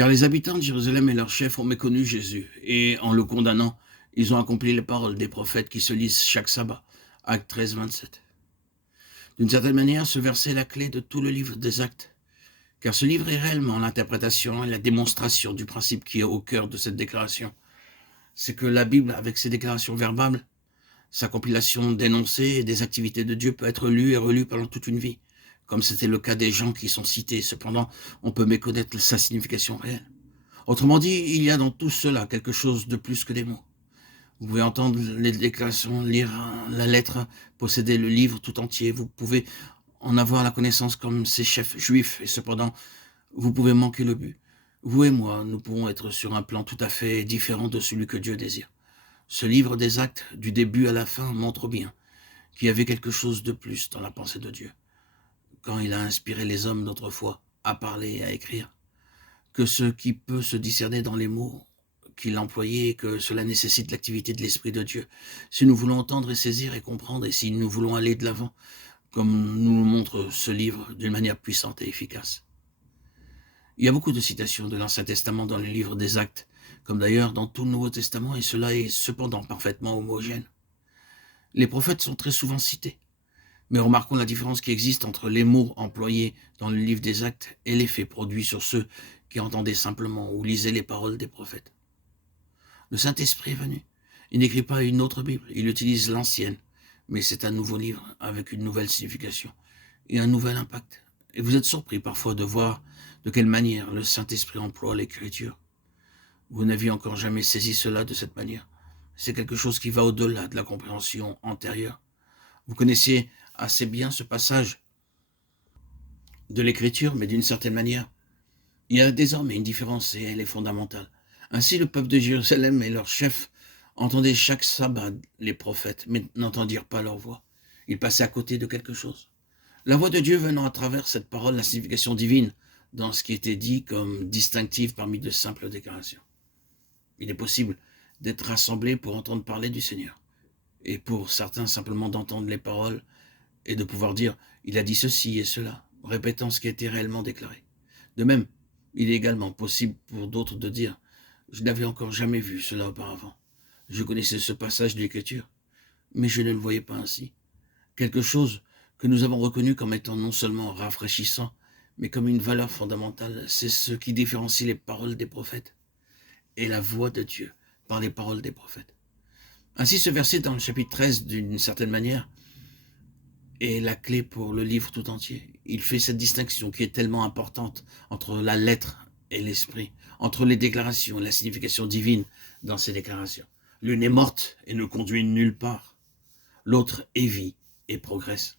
Car les habitants de Jérusalem et leurs chefs ont méconnu Jésus, et en le condamnant, ils ont accompli les paroles des prophètes qui se lisent chaque sabbat. Acte 13, 27. D'une certaine manière, ce verset est la clé de tout le livre des Actes, car ce livre est réellement l'interprétation et la démonstration du principe qui est au cœur de cette déclaration. C'est que la Bible, avec ses déclarations verbales, sa compilation d'énoncés et des activités de Dieu, peut être lue et relue pendant toute une vie, comme c'était le cas des gens qui sont cités. Cependant, on peut méconnaître sa signification réelle. Autrement dit, il y a dans tout cela quelque chose de plus que des mots. Vous pouvez entendre les déclarations, lire la lettre, posséder le livre tout entier. Vous pouvez en avoir la connaissance comme ces chefs juifs, et cependant, vous pouvez manquer le but. Vous et moi, nous pouvons être sur un plan tout à fait différent de celui que Dieu désire. Ce livre des Actes, du début à la fin, montre bien qu'il y avait quelque chose de plus dans la pensée de Dieu, quand il a inspiré les hommes d'autrefois à parler et à écrire, que ce qui peut se discerner dans les mots qu'il employait et que cela nécessite l'activité de l'Esprit de Dieu. Si nous voulons entendre et saisir et comprendre, et si nous voulons aller de l'avant, comme nous le montre ce livre d'une manière puissante et efficace. Il y a beaucoup de citations de l'Ancien Testament dans le livre des Actes, comme d'ailleurs dans tout le Nouveau Testament, et cela est cependant parfaitement homogène. Les prophètes sont très souvent cités, mais remarquons la différence qui existe entre les mots employés dans le livre des Actes et l'effet produit sur ceux qui entendaient simplement ou lisaient les paroles des prophètes. Le Saint-Esprit est venu. Il n'écrit pas une autre Bible, il utilise l'ancienne, mais c'est un nouveau livre avec une nouvelle signification et un nouvel impact. Et vous êtes surpris parfois de voir de quelle manière le Saint-Esprit emploie l'Écriture. Vous n'aviez encore jamais saisi cela de cette manière. C'est quelque chose qui va au-delà de la compréhension antérieure. Vous connaissiez assez bien ce passage de l'Écriture, mais d'une certaine manière, il y a désormais une différence et elle est fondamentale. Ainsi, le peuple de Jérusalem et leurs chefs entendaient chaque sabbat les prophètes, mais n'entendirent pas leur voix. Ils passaient à côté de quelque chose. La voix de Dieu venant à travers cette parole, la signification divine, dans ce qui était dit comme distinctive parmi de simples déclarations. Il est possible d'être rassemblé pour entendre parler du Seigneur, et pour certains simplement d'entendre les paroles et de pouvoir dire « il a dit ceci et cela », répétant ce qui a été réellement déclaré. De même, il est également possible pour d'autres de dire « je n'avais encore jamais vu cela auparavant. Je connaissais ce passage de l'Écriture, mais je ne le voyais pas ainsi. » Quelque chose que nous avons reconnu comme étant non seulement rafraîchissant, mais comme une valeur fondamentale, c'est ce qui différencie les paroles des prophètes et la voix de Dieu par les paroles des prophètes. Ainsi, ce verset dans le chapitre 13, d'une certaine manière, est la clé pour le livre tout entier. Il fait cette distinction qui est tellement importante entre la lettre et l'esprit, entre les déclarations et la signification divine dans ces déclarations. L'une est morte et ne conduit nulle part. L'autre est vie et progresse.